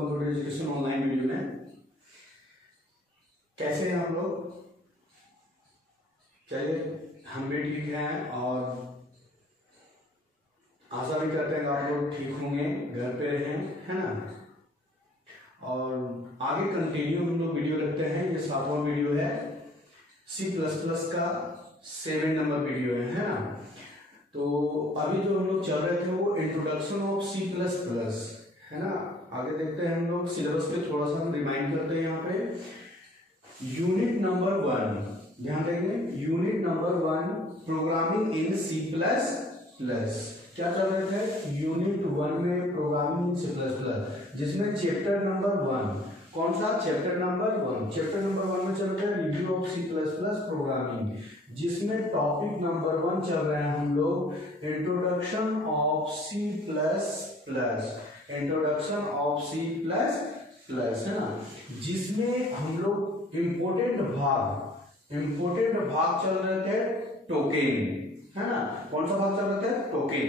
Computer education online video में। कैसे हैं आप लोग? चलिए हम भी ठीक हैं और आशा भी करते हैं कि आप लोग ठीक होंगे, घर पे रहें, है ना। और आगे कंटिन्यू हम लोग वीडियो रखते हैं। ये 7वां वीडियो है, C++ का 7 नंबर वीडियो है ना। तो अभी जो हम लोग चल रहे थे वो इंट्रोडक्शन ऑफ C++, है ना। आगे देखते हैं हम लोग सिलेबस पे, थोड़ा सा हम रिमाइंड करते हैं। यहाँ पे यूनिट नंबर 1, ध्यान देंगे, unit number 1 programming in C++। क्या चल रहे थे? यूनिट 1 में प्रोग्रामिंग इन C++, जिसमें चैप्टर नंबर 1, कौन सा? Chapter number 1। चैप्टर नंबर 1 में चल रहे हैं रिव्यू ऑफ C++ प्रोग्रामिंग, जिसमें टॉपिक नंबर 1 चल रहे हैं हम लोग introduction of C++। Introduction of C++, है ना, जिसमें हम लोग इम्पोर्टेंट भाग चल रहे थे टोकेन, है ना। कौन सा भाग चल रहे थे? टोकेन।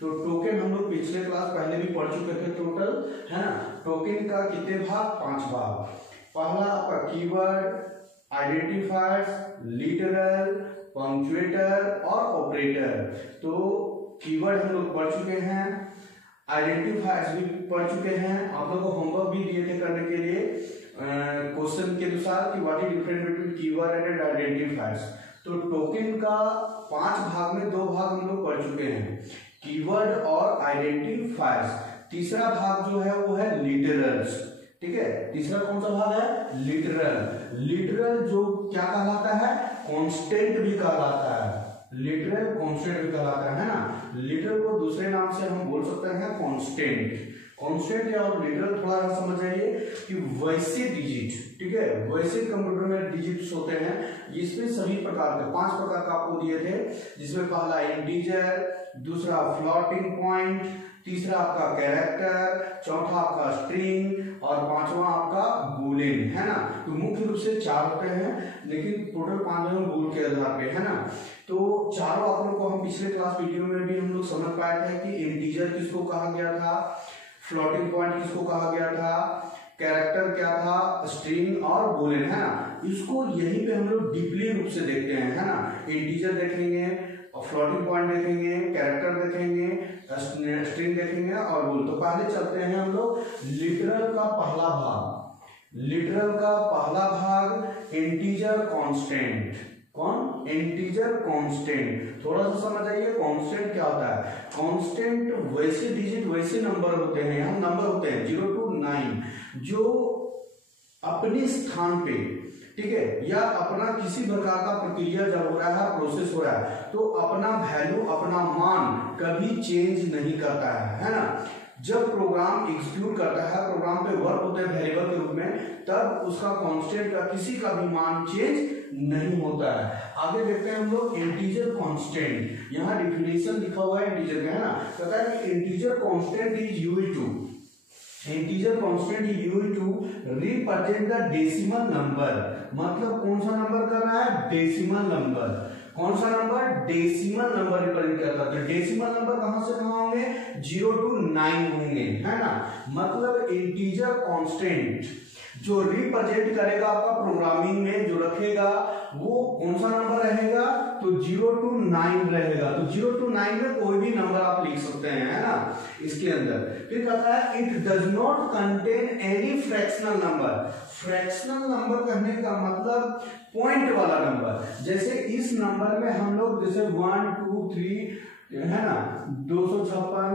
तो टोकेन हम लोग पिछले क्लास पहले भी पढ़ चुके थे टोटल, है ना। टोकेन का कितने भाग? 5 भाग। पहला आपका कीवर्ड, आइडेंटिफायर्स, लिटरल, पंक्चुएटर और ऑपरेटर। तो कीवर्ड हम लोग पढ़ चुके हैं, आइडेंटिफायर्स भी पढ़ चुके हैं। आप लोगों को होमवर्क भी दिए थे करने के लिए क्वेश्चन के अनुसार कि what is difference between keyword and identifiers. तो टोकेन का 5 भाग में 2 भाग हम लोग पढ़ चुके हैं, कीवर्ड और आइडेंटिफायर्स। तीसरा भाग जो है वो है लिटरल्स, ठीक है। तीसरा कौन सा भाग है? लिटरल। लिटरल जो क्या कहलाता है? कांस्टेंट भी कहलाता है। लिटरल कांस्टेंट भी कहलाता है ना। लिटरल को दूसरे नाम से हम बोल सकते हैं कांस्टेंट। कांस्टेंट और लिटरल थोड़ा सा समझ जाइए कि वैसे डिजिट, ठीक है, वैसे कंप्यूटर में डिजिट्स होते हैं। इसमें सभी प्रकार के 5 प्रकार का आपको दिए थे, जिसमें पहला इंटीजर, दूसरा फ्लोटिंग पॉइंट, तीसरा आपका कैरेक्टर, चौथा आपका स्ट्रिंग और 5वां आपका बूलियन, है ना। तो मुख्य रूप से 4 होते हैं, लेकिन टोटल 5 बूल के आधार पे, है ना। तो चारों आप लोग को हम पिछले क्लास वीडियो में भी हम लोग समझ पाए थे कि इंटीजर किसको कहा गया था, फ्लोटिंग पॉइंट किसको कहा गया था, कैरेक्टर क्या था, स्ट्रिंग और बूलियन, है ना। इसको यहीं पे हम लोग डीपली रूप से देखते हैं, है ना। इंटीजर देखेंगे, फ्लोटिंग पॉइंट देखेंगे, कैरेक्टर देखेंगे, स्ट्रिंग देखेंगे और बूल। तो पहले चलते हैं हम लोग लिटरल का पहला भाग। लिटरल का पहला भाग इंटीजर कांस्टेंट। कौन? Integer constant. थोड़ा सा समझ आइए कांस्टेंट क्या होता है। कांस्टेंट वैसे डिजिट, वैसे नंबर होते हैं, यहाँ नंबर होते हैं 0 to 9, जो अपने स्थान पे, ठीक है, या अपना किसी प्रकार का प्रक्रिया जब हो रहा है, प्रोसेस हो रहा है, तो अपना वैल्यू, अपना मान कभी चेंज नहीं करता है ना। जब प्रोग्राम एग्जीक्यूट करता है, प्रोग्राम पे वर्क होते हैं वेरिएबल के रूप में, तब उसका कांस्टेंट का किसी का भी मान चेंज नहीं होता है। आगे देखते हैं हम लोग इंटीजर कांस्टेंट। यहाँ डिफिनेशन लिखा हुआ है इंटीजर का, है ना। कहता है कि integer constant is used to, integer constant is used to represent the decimal number. मतलब कौन सा नंबर कर रहा है? Decimal number. कौन सा नंबर? डेसिमल नंबर रिप्रेजेंट करता है। डेसिमल नंबर कहां से कहां होंगे? 0 to 9 होंगे, है ना। मतलब इंटीजर कांस्टेंट जो रिप्रेजेंट करेगा आपका प्रोग्रामिंग में, जो रखेगा वो कौन सा नंबर रहेगा? तो 0 to 9 रहेगा। तो 0 to 9 में कोई भी नंबर आप लिख सकते हैं, है ना, इसके अंदर। फिर कहता है it does not contain any fractional number. Fractional number कहने का मतलब पॉइंट वाला नंबर। जैसे इस नंबर में हम लोग जैसे 1 2 3, है ना, 256,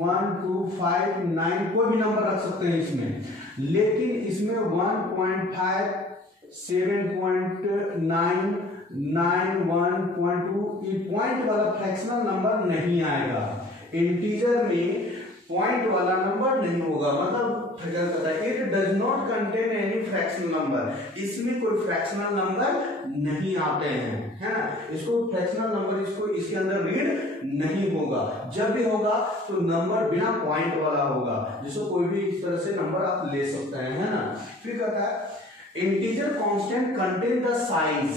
1 2 5 9, कोई भी नंबर रख सकते हैं इसमें। लेकिन इसमें 1.5, 7.9, 9, 1.2 ये पॉइंट वाला फ्रैक्शनल नंबर नहीं आएगा। इंटीजर में पॉइंट वाला नंबर नहीं होगा। मतलब it does not contain any fractional number. इसमें कोई फ्रैक्शनल नंबर नहीं आते हैं, है ना। इसको फ्रैक्शनल नंबर इसको इसके अंदर रीड नहीं होगा। जब भी होगा तो नंबर बिना पॉइंट वाला होगा, जिसको कोई भी इस तरह से नंबर आप ले सकते हैं, है ना। फिर कहता है integer constant contain the size,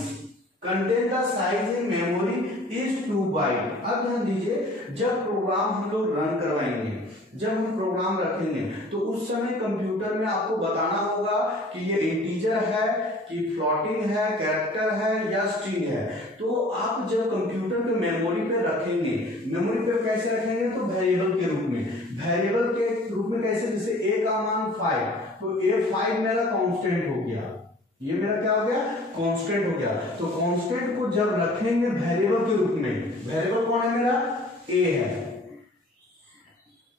contain the size in memory is 2 byte. अब ध्यान दीजिए, जब प्रोग्राम हम लोग रन करवाएंगे, जब हम प्रोग्राम रखेंगे तो उस समय कंप्यूटर में आपको बताना होगा कि ये इंटीजर है कि फ्लोटिंग है, कैरेक्टर है या स्ट्रिंग है। तो आप जब कंप्यूटर पे मेमोरी पे रखेंगे, मेमोरी पे कैसे रखेंगे, तो वेरिएबल के रूप में, वेरिएबल के रूप में कैसे, जैसे a का मान 5, तो a5 मेरा कांस्टेंट हो गया, ये मेरा क्या हो गया, कांस्टेंट हो गया। तो कांस्टेंट को जब रखेंगे वेरिएबल के रूप में, वेरिएबल कौन है मेरा, a है,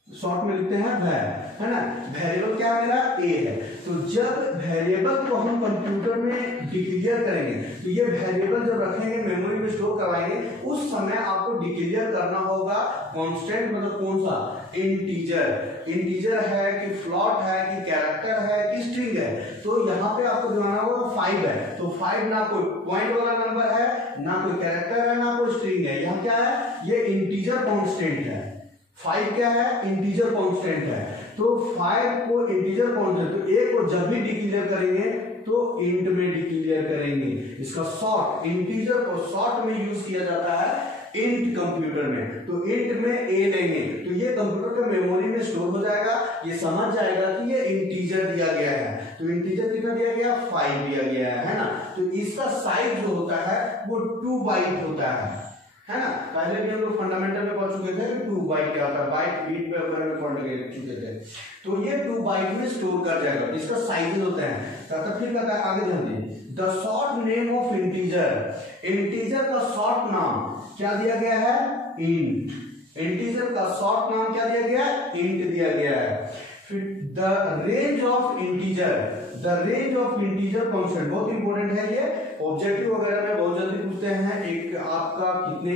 शॉर्ट में लिखते हैं वैर, है ना, वेरिएबल क्या है मेरा, a है। तो जब वेरिएबल को हम कंप्यूटर में डिक्लेयर करेंगे, तो ये वेरिएबल जब रखेंगे मेमोरी में स्टोर करवाएंगे, उस समय आपको डिक्लेयर करना होगा कांस्टेंट, मतलब कौन सा, इंटीजर, इंटीजर है कि फ्लॉट है कि कैरेक्टर है कि स्ट्रिंग है। तो यहाँ पे आपको दिखाना होगा 5 है, तो 5 ना कोई पॉइंट वाला नंबर है, ना कोई कैरेक्टर है, ना कोई स्ट्रिंग है, यहाँ क्या है, ये इंटीजर कांस्टेंट है। 5 क्या है, इंटीजर कांस्टेंट है। तो 5 को इंटीजर कांस्टेंट, तो a को जब भी डिक्लेयर करेंगे तो इंट में डिक्लेयर करेंगे। इसका शॉर्ट, इंटीजर को शॉर्ट में यूज किया जाता है इंट कंप्यूटर में। तो इंट में a लेंगे तो ये कंप्यूटर के मेमोरी में स्टोर हो जाएगा, ये समझ जाएगा कि ये इंटीजर दिया गया है। तो इंटीजर कितना दिया गया, 5 दिया गया है ना। तो इसका साइज जो होता है वो 2 बाइट होता है ना। पहले भी हम लोग फंडामेंटल में पढ़ चुके थे कि 2 बाइट क्या होता है, बाइट बीट पे में पढ़ चुके थे। तो ये 2 बाइट में स्टोर कर जाएगा, इसका साइज होता है। तो फिर कहता है आगे ध्यान दीजिए, the short name of integer, integer का शॉर्ट नाम क्या दिया गया है, इंट। इंटीजर का शॉर्ट नाम क्या दिया गया है, इंट दिया गया है। फिर the range of integer, the range of integer constant, बहुत इंपॉर्टेंट है ये, ऑब्जेक्टिव वगैरह में बहुत जल्दी पूछते हैं। एक आपका कितने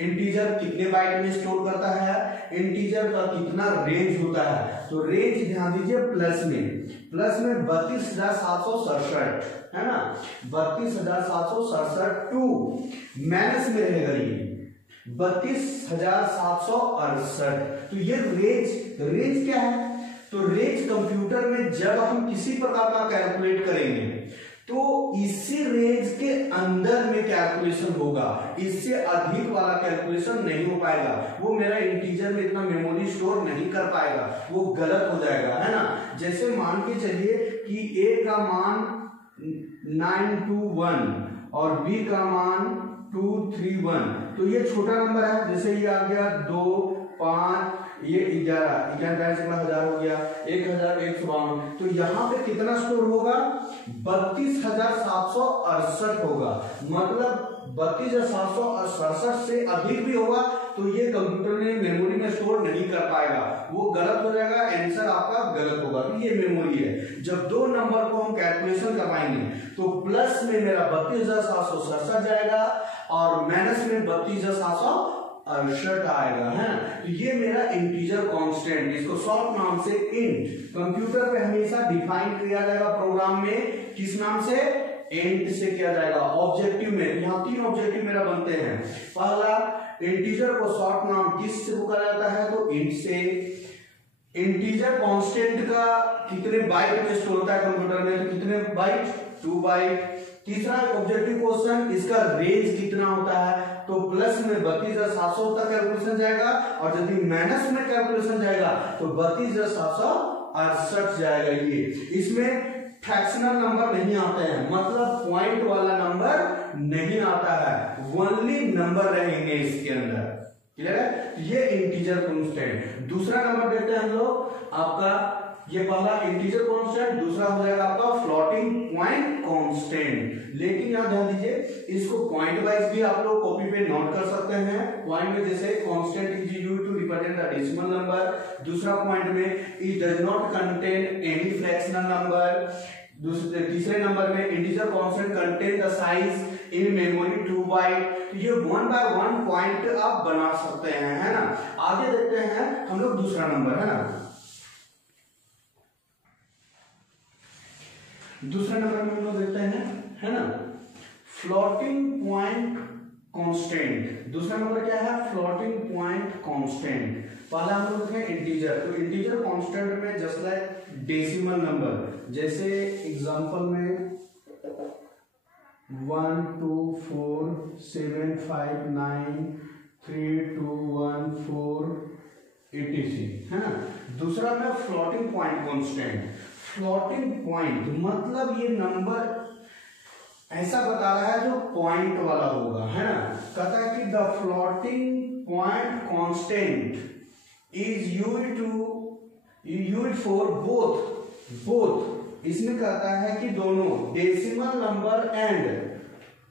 इंटीजर कितने बाइट में स्टोर करता है, इंटीजर का कितना रेंज होता है। तो रेंज ध्यान दीजिए प्लस में 32,767 है ना, 32,767 टू माइनस में रहेगा ये 32,768। तो ये रेंज क्या है, तो रेंज कंप्यूटर में जब हम किसी प्रकार का कैलकुलेट करेंगे तो इसी रेंज के अंदर में कैलकुलेशन होगा, इससे अधिक वाला कैलकुलेशन नहीं हो पाएगा। वो मेरा इंटीजर में इतना मेमोरी स्टोर नहीं कर पाएगा, वो गलत हो जाएगा, है ना। जैसे मान के चलिए कि a का मान 921 और b का मान 231, तो ये छोटा नंबर है, जैसे ये आ गया 2 5, ये 11 से 1000 हो गया 1152। तो यहाँ पे कितना स्टोर होगा, 32,768 होगा, मतलब 32,768 से अधिक भी होगा तो ये कंप्यूटर में मेमोरी में स्टोर नहीं कर पाएगा, वो गलत हो जाएगा, आंसर आपका गलत होगा। तो ये मेमोरी है। जब दो नंबर को हम कैलकुलेशन करवाएंगे तो प्लस में मेरा 32,767 जाएगा और माइनस में 32,768 आएगा, है। तो ये मेरा इंटीजर कांस्टेंट, इसको शॉर्ट नाम से इंट कंप्यूटर पे हमेशा डिफाइन किया जाएगा प्रोग्राम में, किस नाम से, इंट से किया जाएगा। ऑब्जेक्टिव में यहाँ 3 ऑब्जेक्टिव मेरा बनते हैं। पहला, इंटीजर को शॉर्ट नाम किस से पुकारा जाता है, तो इंट से। इंटीजर कांस्टेंट का कितने बाइट में स्टोर होता है कंप्यूटर में, तो कितने बाइट, 2 बाइट। तीसरा ऑब्जेक्टिव क्वेश्चन, इसका रेंज कितना होता है, तो प्लस में 32,700 तक कैलकुलेशन जाएगा और यदि माइनस में कैलकुलेशन जाएगा तो 32,768 जाएगा। ये इसमें फ्रैक्शनल नंबर नहीं आते हैं, मतलब पॉइंट वाला नंबर नहीं आता है, ओनली नंबर रहेंगे इसके अंदर, क्लियर है। ये इंटीजर कांस्टेंट। दूसरा नंबर देखते हैं हम लोग, आपका ये पहला इंटीजर कांस्टेंट, दूसरा हो जाएगा आपका फ्लोटिंग पॉइंट कांस्टेंट। लेकिन यहां ध्यान दीजिए, इसको पॉइंट वाइज भी आप लोग कॉपी पे नोट कर सकते हैं। पॉइंट में जैसे constant is used to represent the decimal number, दूसरा पॉइंट में it does not contain any fractional number, तीसरे नंबर में integer constant contain the size in memory 2 byte. ये 1 बाय 1 पॉइंट आप बना सकते हैं, है ना। आगे देखते हैं हम लोग दूसरा नंबर, है ना। दूसरा नंबर में हम लोग देखते हैं, है ना, फ्लोटिंग पॉइंट कांस्टेंट। दूसरा नंबर क्या है, फ्लोटिंग पॉइंट कांस्टेंट। पहला हम लोग देखें इंटीजर, तो इंटीजर कांस्टेंट में जस्ट लाइक डेसिमल नंबर, जैसे एग्जांपल में 1 2 4 7 5 9 3 2 1 4 etc है ना। दूसरा में floating point constant. Floating point मतलब ये नंबर ऐसा बता रहा है जो पॉइंट वाला होगा, है ना। कहता है कि the floating point constant is used for both. इसमें कहता है कि दोनों decimal number and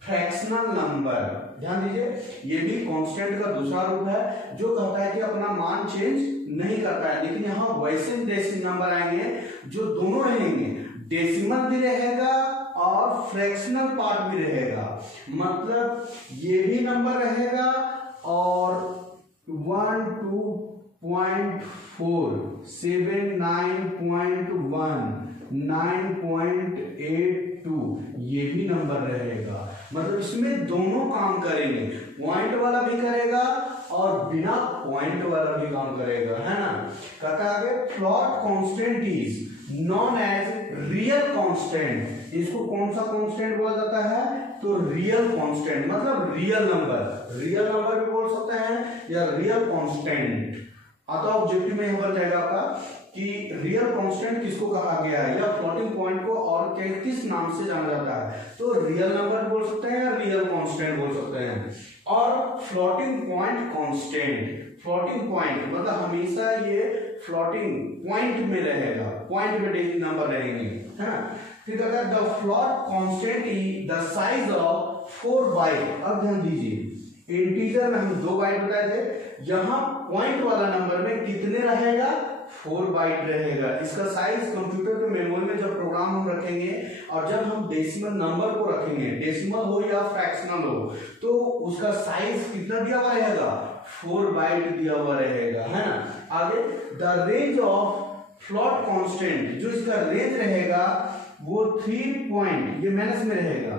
fractional number. ध्यान दीजिए, ये भी कांस्टेंट का दूसरा रूप है जो कहता है कि अपना मान चेंज नहीं करता है। लेकिन यहाँ वैसे डेसिमल नंबर आएंगे जो दोनों रहेंगे, डेसिमल भी रहेगा और फ्रैक्शनल पार्ट भी रहेगा। मतलब ये भी नंबर रहेगा और 1 2.4 7 9.1 9.82 ये भी नंबर रहेगा। मतलब इसमें दोनों काम करेंगे, पॉइंट वाला भी करेगा और बिना पॉइंट वाला भी काम करेगा, है ना। कहता है float constant is known as real constant. इसको कौन सा कांस्टेंट बोला जाता है? तो रियल कांस्टेंट, मतलब रियल नंबर भी बोल सकते हैं या रियल कांस्टेंट। आता ऑब्जेक्टिव में यहां बन जाएगा आपका कि रियल कांस्टेंट किसको कहा गया है या फ्लोटिंग पॉइंट को और किस नाम से जाना जाता है। तो रियल नंबर बोल सकते हैं या रियल कांस्टेंट बोल सकते हैं। और floating point constant, floating point मतलब हमेशा ये फ्लोटिंग पॉइंट में रहेगा, पॉइंट में नंबर रहेंगे, है ना। फिर अगर the float constant is the size of 4 byte. अब ध्यान दीजिए, इंटीजर में हम 2 बाइट बताए थे, यहां पॉइंट वाला नंबर में कितने रहेगा? 4 बाइट रहेगा। इसका साइज कंप्यूटर के मेमोरी में जब प्रोग्राम हम रखेंगे और जब हम डेसिमल नंबर को रखेंगे, डेसिमल हो या फ्रैक्शनल हो, तो उसका साइज कितना दिया हुआ रहेगा? 4 बाइट दिया हुआ रहेगा, है ना। आगे the range of float constant, जो इसका रेंज रहेगा वो 3 पॉइंट, ये माइनस में रहेगा,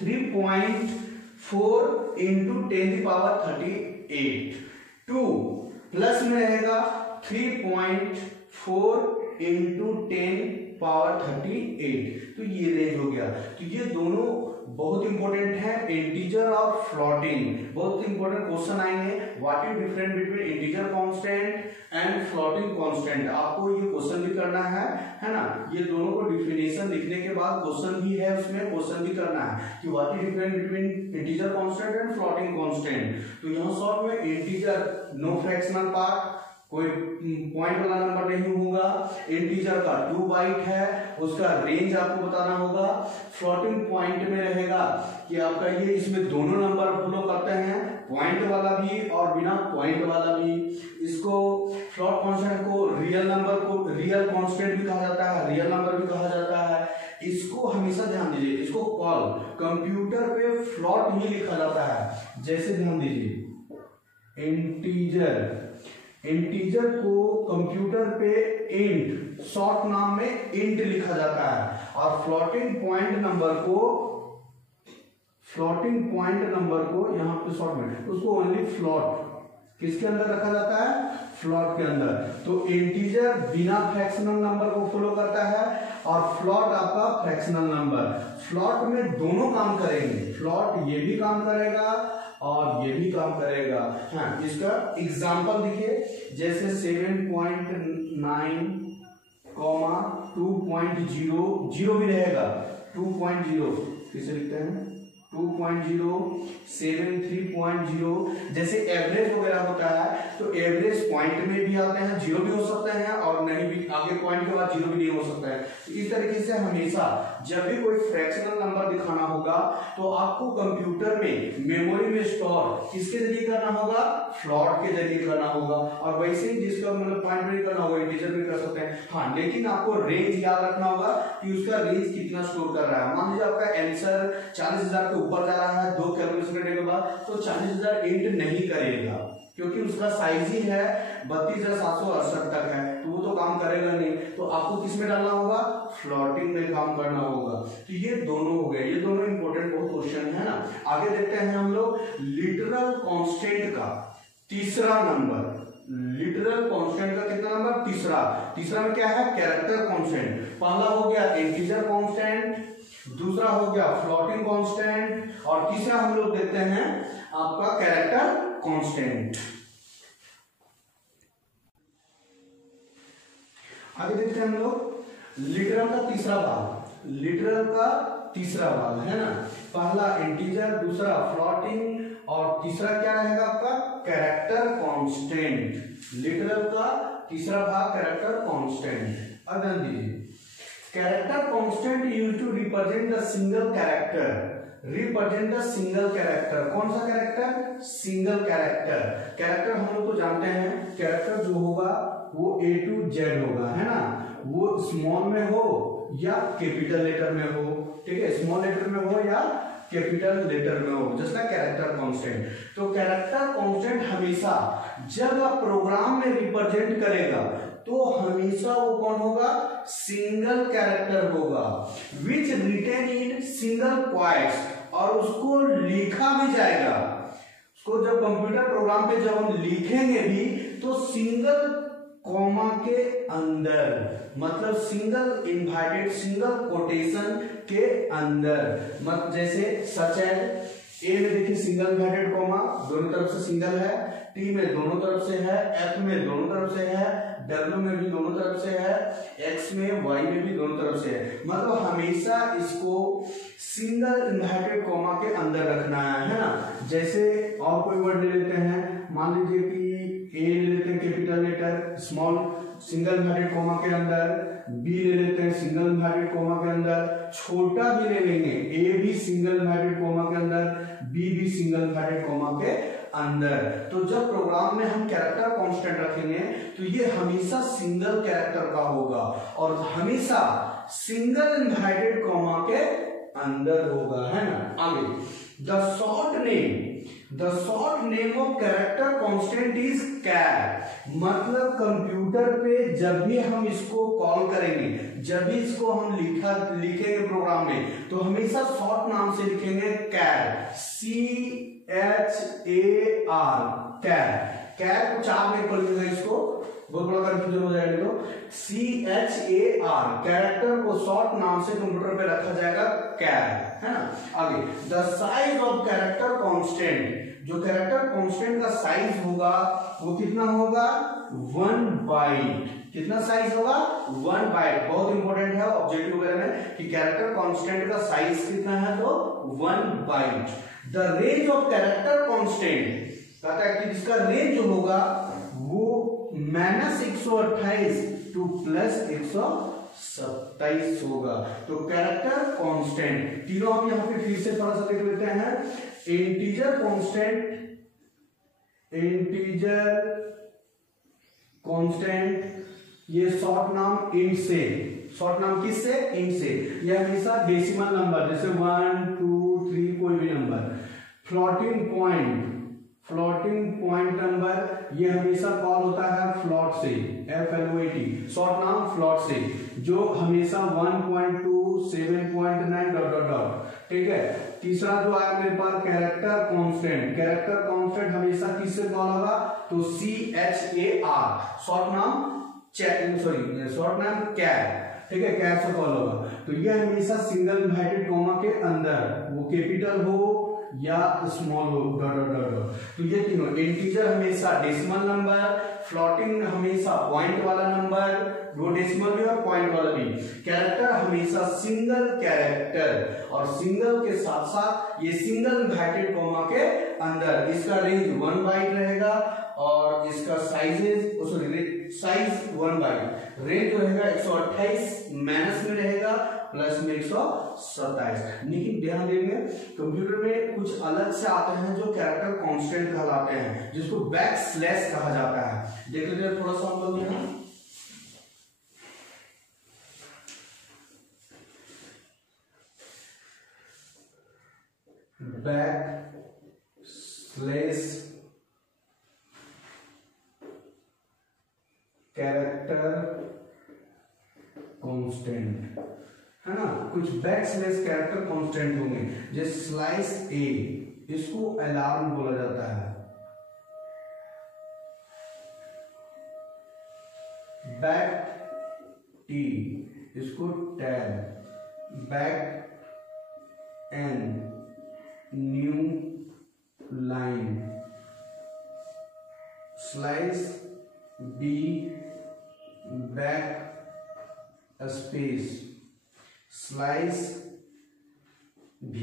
3.4 इंटू 10⁻38। 2 प्लस में रहेगा 3.4 इंटू 10⁻38। तो ये रेंज हो गया। तो ये दोनों बहुत इंपॉर्टेंट है, इंटीजर और फ्लोटिंग। बहुत इंपॉर्टेंट क्वेश्चन आएंगे, what is difference between integer constant and floating constant. आपको ये क्वेश्चन भी करना है ना। ये दोनों को डिफिनेशन लिखने के बाद क्वेश्चन भी है, उसमें क्वेश्चन भी करना है कि what is difference between integer constant and floating constant. तो यहाँ शॉर्ट में इंटीजर नो फ्रैक्शनल पार्ट, कोई पॉइंट वाला नंबर नहीं होगा। इंटीजर का 2 बाइट है, उसका रेंज आपको बताना होगा। फ्लोटिंग पॉइंट में रहेगा कि आपका ये इसमें दोनों नंबर फ्लो करते हैं, पॉइंट वाला भी और बिना पॉइंट वाला भी। इसको फ्लोट कांस्टेंट को रियल नंबर को रियल कांस्टेंट भी कहा जाता है, रियल नंबर भी कहा जाता है। इसको हमेशा ध्यान दीजिए, इसको कॉल कंप्यूटर पे फ्लोट ही लिखा जाता है। जैसे ध्यान दीजिए, इंटीजर को कंप्यूटर पे इंट, शॉर्ट नाम में इंट लिखा जाता है। और फ्लोटिंग पॉइंट नंबर को यहाँ पे शॉर्ट में उसको ओनली फ्लोट किसके अंदर रखा जाता है? फ्लोट के अंदर। तो इंटीजर बिना फ्रैक्शनल नंबर को फॉलो करता है और फ्लोट आपका फ्रैक्शनल नंबर। फ्लोट में दोनों काम करेंगे, फ्लोट ये भी काम करेगा और ये भी काम करेगा। हाँ, इसका एग्जांपल देखिए, जैसे 7.9, 2.0 जीरो भी रहेगा, 2.0 किसे लिखते हैं? 2.0, 7 3.0। जैसे एवरेज वगैरह होता है तो एवरेज पॉइंट में भी आते हैं, जीरो भी हो सकते हैं और नहीं भी, आगे पॉइंट के बाद जीरो भी नहीं हो सकता है। इस तरीके से हमेशा जब भी कोई फ्रैक्शनल नंबर दिखाना होगा तो आपको कंप्यूटर में मेमोरी में स्टोर किसके जरिए करना होगा? फ्लोट के जरिए करना होगा। और वैसे ही जिसका मतलब पॉइंट में करना होगा, इंटीजर भी कर सकते हैं। हाँ, लेकिन आपको रेंज याद रखना होगा कि उसका रेंज कितना स्टोर कर रहा है। मान लीजिए आपका आंसर 40,000 के ऊपर जा रहा है 2 कैलकुलेशन करने के बाद, तो 40,000 इंट नहीं करेगा क्योंकि उसका साइज ही है 32,768 तक है, तो वो तो काम करेगा नहीं। तो आपको किस में डालना होगा? फ्लोटिंग में काम करना होगा। तो ये दोनों हो गए, ये दोनों इंपॉर्टेंट बहुत क्वेश्चन है ना। आगे देखते हैं हम लोग लिटरल कांस्टेंट का तीसरा नंबर। लिटरल कांस्टेंट का कितना नंबर? तीसरा में क्या है? Character constant. पहला हो गया इंटीजर कांस्टेंट, दूसरा हो गया फ्लोटिंग कांस्टेंट, और तीसरा हम लोग देखते हैं आपका कैरेक्टर कांस्टेंट। आगे देखते हैं हम लोग लिटरल का तीसरा भाग। लिटरल का तीसरा भाग है ना, पहला इंटीजर, दूसरा फ्लोटिंग, और तीसरा क्या रहेगा आपका कैरेक्टर कांस्टेंट। लिटरल का तीसरा भाग कैरेक्टर कांस्टेंट। अब ध्यान दीजिए, character constant used to represent the single character. Represent the single character, कौन सा कैरेक्टर? Single character. कैरेक्टर हम लोग तो जानते हैं, कैरेक्टर जो होगा वो A to Z होगा, है ना, वो स्मॉल में हो या कैपिटल लेटर में हो, ठीक है, स्मॉल लेटर में हो या कैपिटल लेटर में हो, जैसा कैरेक्टर कांस्टेंट। तो कैरेक्टर कांस्टेंट हमेशा जब आप प्रोग्राम में रिप्रेजेंट करेगा तो हमेशा वो कौन होगा? सिंगल कैरेक्टर होगा, विच रिटेन इन सिंगल क्वाइट्स, और उसको लिखा भी जाएगा। उसको जब कंप्यूटर प्रोग्राम पे जब हम लिखेंगे भी तो सिंगल कॉमा के अंदर, मतलब सिंगल इन्वर्टेड सिंगल कोटेशन के अंदर, मतलब जैसे सच एज ए में देखिए सिंगल इन्वर्टेड कॉमा दोनों तरफ से सिंगल है, टी में दोनों तरफ से है, एफ में दोनों तरफ से है, डब्ल्यू में भी दोनों तरफ से है, एक्स में वाई में भी दोनों तरफ से है, मतलब हमेशा इसको सिंगल इन्वर्टेड कॉमा के अंदर रखना है ना। जैसे और कोई वर्ड ले लेते हैं, मान लीजिए कि ए ले लेते हैं capital letter small single inverted comma के अंदर, बी ले लेते हैं सिंगल इन्वर्टेड कॉमा के अंदर, छोटा भी ले लेंगे, ए भी सिंगल इन्वर्टेड कॉमा के अंदर, बी भी सिंगल इन्वर्टेड कॉमा के अंदर। तो जब प्रोग्राम में हम कैरेक्टर कांस्टेंट रखेंगे तो ये हमेशा सिंगल कैरेक्टर का होगा और हमेशा सिंगल इन्वर्टेड कॉमा के अंदर होगा, है ना। आगे the short name of character constant is char. मतलब कंप्यूटर पे जब भी हम इसको कॉल करेंगे, जब भी इसको हम लिखेंगे प्रोग्राम में, तो हमेशा शॉर्ट नाम से लिखेंगे कैर, CHAR, कैर। कैर को 4 में पढ़ लीजिएगा, इसको बहुत बड़ा कंफ्यूजन हो जाएगा। तो CHAR कैरेक्टर को शॉर्ट नाम से कंप्यूटर पे रखा जाएगा कैर, है ना। आगे the size of character constant, जो कैरेक्टर कांस्टेंट का साइज होगा वो कितना होगा? 1 बाइट। कितना साइज होगा? 1 बाइट। बहुत इंपॉर्टेंट है ऑब्जेक्टिव वगैरह में कि कैरेक्टर कांस्टेंट का साइज कितना है, तो 1 byte. The range of character constant कहता है कि जिसका रेंज होगा वो -128 टू +127 होगा। तो कैरेक्टर कांस्टेंट तीनों हम यहां पे फिर से थोड़ा सा देख लेते हैं। इंटीजर कांस्टेंट ये शॉर्ट नाम इंट से, शॉर्ट नाम किससे? इंट से। ये हमेशा डेसिमल नंबर जैसे 1 2 3 कोई भी नंबर। फ्लोटिंग पॉइंट नंबर ये हमेशा कॉल होता है फ्लॉट से, FLOAT, शॉर्ट नाम फ्लॉट से, जो हमेशा 1.2 7.9 डॉट डॉट डॉट, ठीक है। तीसरा जो आया मेरे पास कैरेक्टर कांस्टेंट, कैरेक्टर कांस्टेंट हमेशा किससे कॉल होगा? तो CHAR, शॉर्ट नाम कैर, ठीक है, कैर से कॉल होगा। तो यह हमेशा सिंगल इन्वर्टेड कॉमा के अंदर, वो कैपिटल हो या स्मॉल हो, डॉट डॉट डॉट डॉट। तो ये तीनों इंटीजर हमेशा डेसिमल नंबर, फ्लोटिंग हमेशा पॉइंट वाला नंबर, वो डेसिमल भी और पॉइंट वाला भी, कैरेक्टर हमेशा सिंगल कैरेक्टर, और सिंगल के साथ साथ ये सिंगल इन्वर्टेड कॉमा के अंदर। इसका रेंज 1 बाइट रहेगा और इसका साइज 1 बाइट, रेंज जो रहेगा 128 माइनस में रहेगा प्लस में 127। लेकिन ध्यान देंगे कंप्यूटर में कुछ अलग से आते हैं जो कैरेक्टर कांस्टेंट कहलाते हैं, जिसको बैकस्लैश कहा जाता है। देख लीजिए थोड़ा सा हम लोग यहाँ बैकस्लैश कैरेक्टर कांस्टेंट, है ना। कुछ बैकस्लैश कैरेक्टर कांस्टेंट होंगे, जैसे स्लाइस ए, इसको अलार्म बोला जाता है। बैक टी, इसको tab, back N new line, slice B back space, slice V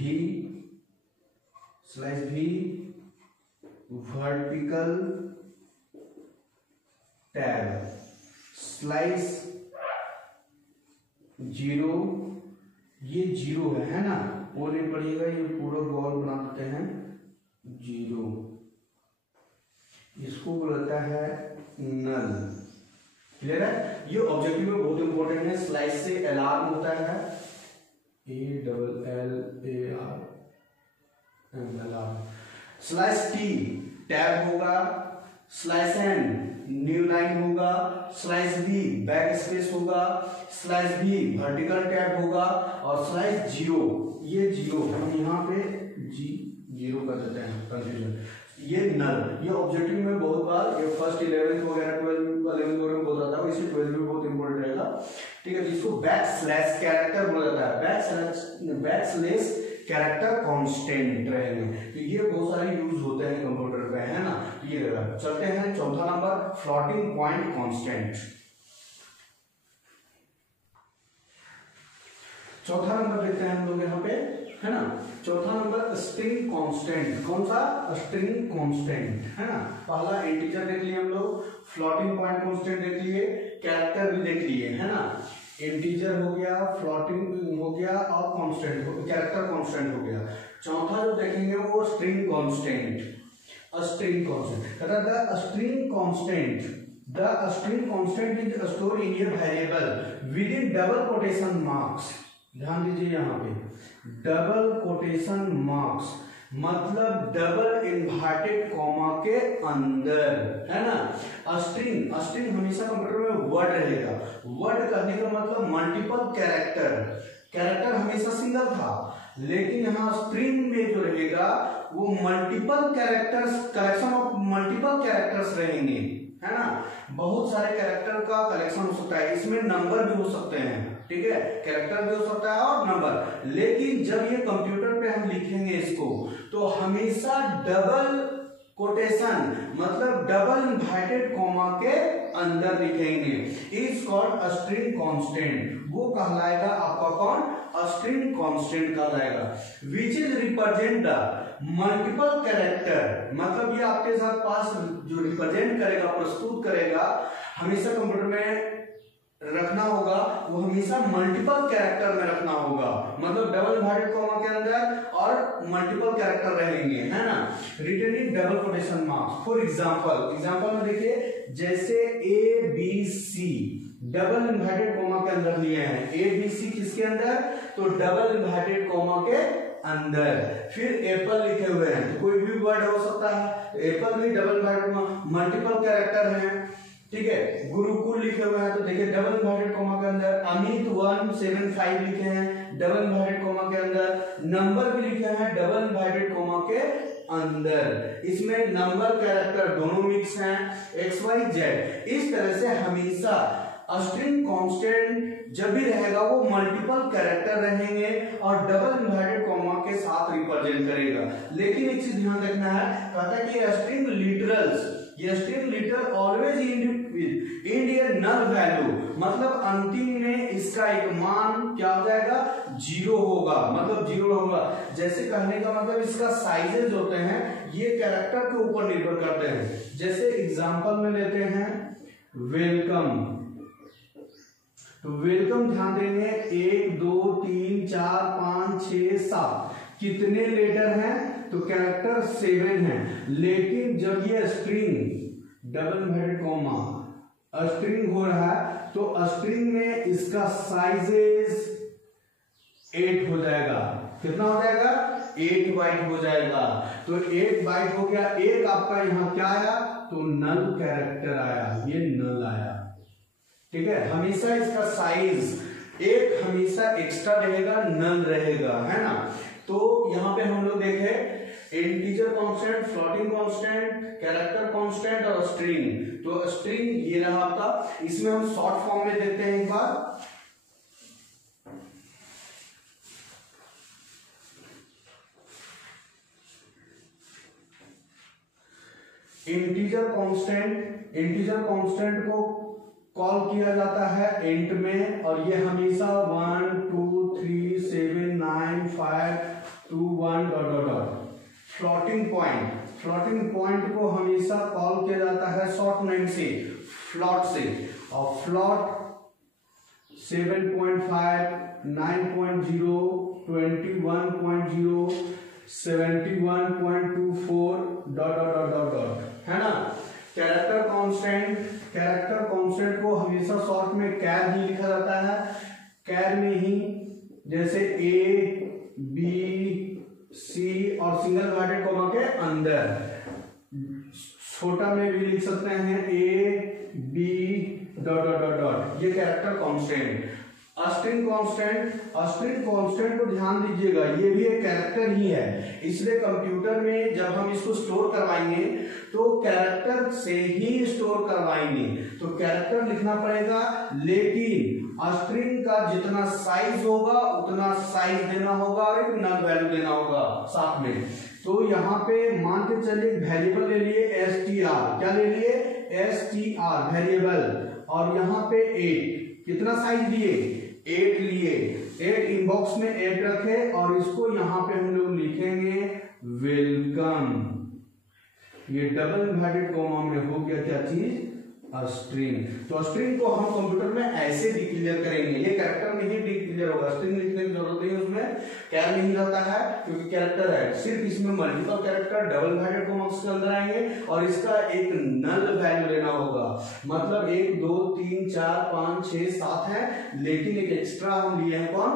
vertical tab, slice 0, ये 0 है ना, वो नहीं पड़िएगा, ये पूरा बॉल बना देते हैं 0, इसको बोलता है नल। क्लियर है? ये ऑब्जेक्टिव में बहुत इंपॉर्टेंट है। स्लाइस से अलार्म होता है, ALLARM, alarm. Slice T tab होगा, स्लाइस N न्यू लाइन होगा, स्लाइस B बैक स्पेस होगा, स्लाइस B वर्टिकल टैब होगा, और स्लाइस 0, ये 0 हम यहाँ पे G0 कर देते हैं, कंफ्यूजन, ये नल। ये ऑब्जेक्टिव में बहुत बार, ये फर्स्ट 11th वगैरह 12th 11th वगैरह में बहुत आता है, इसी 12th में बहुत इंपॉर्टेंट रहेगा। ठीक है, जिसको बैक स्लैश कैरेक्टर बोला जाता है, बैक स्लैश कैरेक्टर कांस्टेंट रहेंगे। तो ये बहुत सारे यूज होते हैं कंप्यूटर पे, है ना। ये रहेगा। चलते हैं चौथा नंबर, फ्लोटिंग पॉइंट कांस्टेंट। चौथा नंबर देखते हैं हम लोग यहाँ पे, है ना। चौथा नंबर स्ट्रिंग कांस्टेंट। कौन सा? स्ट्रिंग कांस्टेंट, है ना। पहला इंटीजर देख लिए हम लोग, फ्लोटिंग पॉइंट कांस्टेंट देख लिए, कैरेक्टर भी देख लिए, है ना। इंटीजर हो गया, फ्लोटिंग हो गया, और कांस्टेंट हो, कैरेक्टर कांस्टेंट हो गया। चौथा जो देखेंगे वो स्ट्रिंग कांस्टेंट। स्ट्रिंग कांस्टेंट कहता है the string constant is stored in a variable within double quotation marks। ध्यान दीजिए यहाँ पे, डबल कोटेशन मार्क्स मतलब डबल इन्वर्टेड कॉमा के अंदर, है ना। स्ट्रिंग हमेशा कंप्यूटर में वर्ड रहेगा। वर्ड कहने का मतलब मल्टीपल कैरेक्टर हमेशा सिंगल था, लेकिन यहाँ स्ट्रिंग में जो रहेगा वो multiple characters, collection of multiple characters रहेंगे, है ना। बहुत सारे कैरेक्टर का कलेक्शन हो सकता है, इसमें नंबर भी हो सकते हैं, ठीक है, कैरेक्टर भी हो सकता है और नंबर। लेकिन जब ये कंप्यूटर पे हम लिखेंगे इसको, तो हमेशा डबल कोटेशन मतलब डबल इन्वर्टेड कॉमा के अंदर लिखेंगे। Is called string constant. वो कहलाएगा आपका कौन? स्ट्रिंग कांस्टेंट कहलाएगा। Which is represent the multiple character, मतलब ये आपके साथ पास जो रिप्रेजेंट करेगा, प्रस्तुत करेगा, हमेशा कंप्यूटर में रखना होगा, वो हमेशा मल्टीपल कैरेक्टर में रखना होगा, मतलब डबल इन्वर्टेड कॉमा के अंदर और मल्टीपल कैरेक्टर रहेंगे, है ना। Written in double quotation marks. For example में देखिए, जैसे ABC डबल इन्वर्टेड कॉमा के अंदर लिए हैं। ABC किसके अंदर? तो डबल इन्वर्टेड कॉमा के अंदर। फिर एप्पल लिखे हुए हैं, तो कोई भी वर्ड हो सकता है, एप्पल भी डबल इन्वर्टेड, मल्टीपल कैरेक्टर है, ठीक है। गुरुकुल लिखे हुए हैं, तो देखिए डबल इन्वर्टेड कॉमा के अंदर। अमित 175 लिखे हैं, डबल इन्वर्टेड कॉमा के अंदर। नंबर भी लिखे हैं डबल इन्वर्टेड कॉमा के अंदर। इसमें नंबर कैरेक्टर दोनों मिक्स हैं, XYZ। इस तरह से हमेशा स्ट्रिंग कांस्टेंट जब भी रहेगा वो मल्टीपल कैरेक्टर रहेंगे और डबल इन्वर्टेड कॉमा के साथ रिप्रेजेंट करेगा। लेकिन एक चीज ध्यान रखना है, कहता है कि स्ट्रिंग लिटरल्स, ये string literal always end null value, मतलब अंतिम में इसका एक मान क्या हो जाएगा? 0 होगा, मतलब 0 होगा। जैसे कहने का मतलब इसका साइजेस होते हैं, ये कैरेक्टर के ऊपर निर्भर करते हैं। जैसे एग्जांपल में लेते हैं वेलकम, तो वेलकम ध्यान देंगे 1 2 3 4 5 6 7 कितने लेटर हैं? तो कैरेक्टर 7 हैं। लेकिन जब ये string double inverted comma string हो रहा है, तो स्ट्रिंग में इसका साइजेस 8 हो जाएगा। कितना हो जाएगा? 8 बाइट हो जाएगा। तो 8 बाइट हो गया। एक आपका यहां क्या आया? तो नल कैरेक्टर आया, ये नल आया, ठीक है। हमेशा इसका साइज एक हमेशा एक्स्ट्रा रहेगा, नल रहेगा, है ना। तो यहां पे हम लोग देखे integer constant, floating constant, character constant और स्ट्रिंग। तो स्ट्रिंग ये रहा आपका। इसमें हम शॉर्ट फॉर्म में देखते हैं एक बार। इंटीजर कांस्टेंट को कॉल किया जाता है इंट में, और ये हमेशा 1 2 3 7 9 5 2 1 dot dot dot. Floating point को हमेशा कॉल किया जाता है शॉर्ट नेम से, फ्लॉट से, और float 7.5 9.0 21.0 71.24 dot dot dot dot dot, है ना। कैरेक्टर कांस्टेंट को हमेशा शॉर्ट में कैर ही लिखा जाता है, कैर में ही, जैसे ए बी सी और सिंगल इन्वर्टेड कॉमा के अंदर, छोटा में भी लिख सकते हैं A B dot dot dot dot, ये कैरेक्टर कांस्टेंट। स्ट्रिंग कांस्टेंट को ध्यान दीजिएगा, ये भी एक कैरेक्टर ही है, इसलिए कंप्यूटर में जब हम इसको स्टोर करवाएंगे तो कैरेक्टर से ही स्टोर करवाएंगे, तो कैरेक्टर लिखना पड़ेगा, लेकिन स्ट्रिंग का जितना साइज होगा उतना साइज देना होगा और एक नल वैल्यू देना होगा साथ में। तो यहाँ पे मान के चलिए वेरिएबल ले लिए str, क्या ले लिए str वेरिएबल, और यहाँ पे 8, कितना साइज दिए 8 लिए, 8 इनबॉक्स में 8 रखे, और इसको यहाँ पे हम लोग लिखेंगे वेलकम। ये डबल इन्वर्टेड कॉमा में हो गया क्या चीज, स्ट्रिंग। तो स्ट्रिंग को हम कंप्यूटर में ऐसे डिक्लेयर करेंगे, ये कैरेक्टर में ही डिक्लेयर होगा, स्ट्रिंग लिखने की जरूरत नहीं, उसमें कैर नहीं रहता है क्योंकि कैरेक्टर है, सिर्फ इसमें multiple character double inverted comma के अंदर आएंगे, और इसका एक नल वैल्यू लेना होगा, मतलब 1 2 3 4 5 6 7 है, लेकिन एक एक्स्ट्रा हम लिए हैं कौन,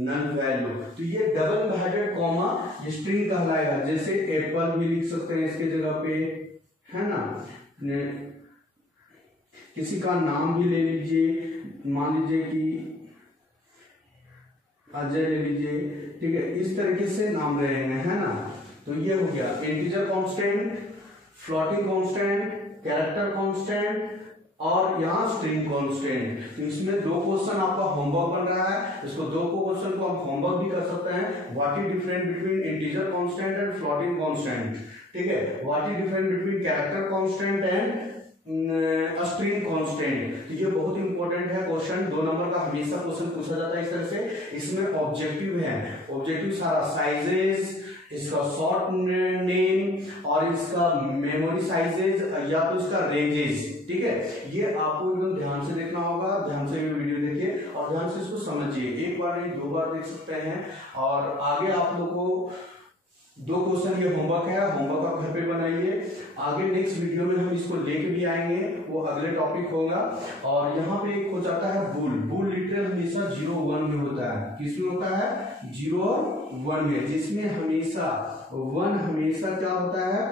नल वैल्यू। तो ये डबल इन्वर्टेड कॉमा ये स्ट्रिंग कहलाएगा। जैसे एप्पल भी लिख सकते हैं इसके जगह पे, है ना। किसी का नाम भी ले लीजिए, मान लीजिए कि अजय ले लीजिए, ठीक है, इस तरीके से नाम रहेंगे, है ना। तो ये हो गया integer constant, floating constant, character constant और यहाँ स्ट्रिंग कांस्टेंट। तो इसमें 2 क्वेश्चन आपका होमवर्क बन रहा है, इसको 2 क्वेश्चन को आप होमवर्क भी कर सकते हैं। What is difference between integer constant and floating constant, ठीक है। What is difference between character constant and string constant. तो ये बहुत इंपॉर्टेंट है क्वेश्चन, 2 नंबर का हमेशा क्वेश्चन पूछा जाता है इस तरह से। इसमें ऑब्जेक्टिव है, ऑब्जेक्टिव सारा साइजेस, इसका शॉर्ट नेम और इसका मेमोरी साइजेस या तो इसका रेंजेस, ठीक है। ये आपको एकदम ध्यान से देखना होगा, ध्यान से ये वीडियो देखिए और ध्यान से इसको समझिए, एक बार नहीं 2 बार देख सकते हैं। और आगे आप लोग को 2 क्वेश्चन ये होमवर्क है, होमवर्क आप घर पे बनाइए। आगे नेक्स्ट वीडियो में हम इसको लेके भी आएंगे, वो अगले टॉपिक होगा। और यहाँ पे एक हो जाता है बुल लिटरल हमेशा 0 1 में होता है, किसमें होता है 0 और 1 में, जिसमें हमेशा 1 हमेशा क्या होता है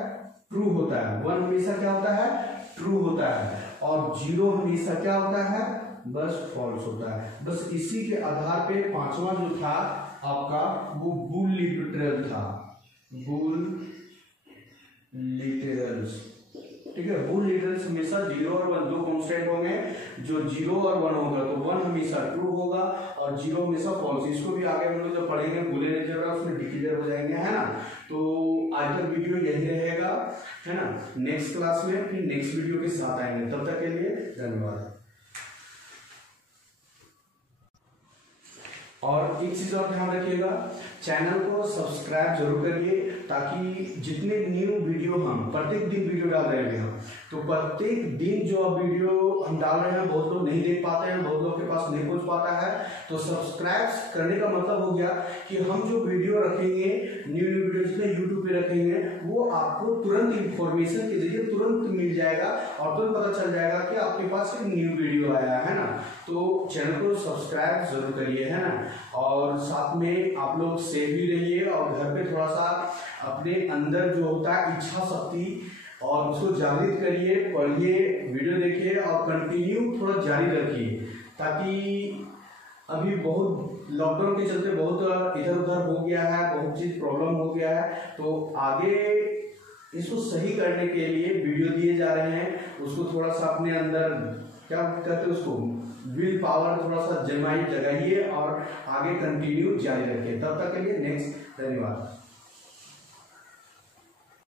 ट्रू होता है, 1 हमेशा क्या होता है ट्रू होता है, और 0 हमेशा क्या होता है बस फॉल्स होता है। बस इसी के आधार पे 5वां जो था आपका वो बुल लिटरल था, बुल लिटरल्स, ठीक है। बुल लिटरल्स हमेशा 0 और 1 2 कांस्टेंट होंगे, जो 0 और 1 होगा तो 1 हमेशा ट्रू होगा और 0 हमेशा फॉल्स। इसको भी आगे हम लोग जब पढ़ेंगे बुलियन अलजेब्रा उसमें डिक्लेयर हो जाएंगे, है ना। तो आज का वीडियो यही रहेगा, है ना। नेक्स्ट क्लास में फिर नेक्स्ट वीडियो के साथ आएंगे, तब तक के लिए धन्यवाद। और एक चीज और ध्यान रखिएगा, चैनल को सब्सक्राइब जरूर करिए, ताकि जितने न्यू वीडियो हम प्रत्येक दिन वीडियो डाल रहे हैं, तो प्रत्येक दिन जो अब वीडियो हम डाल रहे हैं बहुत लोग नहीं देख पाते हैं, बहुत लोग के पास नहीं पहुंच पाता है। तो सब्सक्राइब करने का मतलब हो गया कि हम जो वीडियो रखेंगे, न्यू वीडियो जितने यूट्यूब पे रखेंगे, वो आपको तुरंत इंफॉर्मेशन के जरिए तुरंत मिल जाएगा और तुरंत पता चल जाएगा कि आपके पास एक न्यू वीडियो आया है ना। तो चैनल को सब्सक्राइब जरूर करिए, है ना। और साथ में आप लोग सेफ भी रहिए और घर पे थोड़ा सा अपने अंदर जो होता है इच्छा शक्ति और उसको जागृत करिए, पढ़िए, वीडियो देखिए और कंटिन्यू थोड़ा जारी रखिए, ताकि अभी बहुत लॉकडाउन के चलते बहुत इधर उधर हो गया है, बहुत चीज प्रॉब्लम हो गया है। तो आगे इसको सही करने के लिए वीडियो दिए जा रहे हैं, उसको थोड़ा सा अपने अंदर क्या कहते हैं उसको विल पावर थोड़ा सा जमाइए, जगाइए और आगे कंटिन्यू जारी रखिए। तब तक के लिए नेक्स्ट धन्यवाद।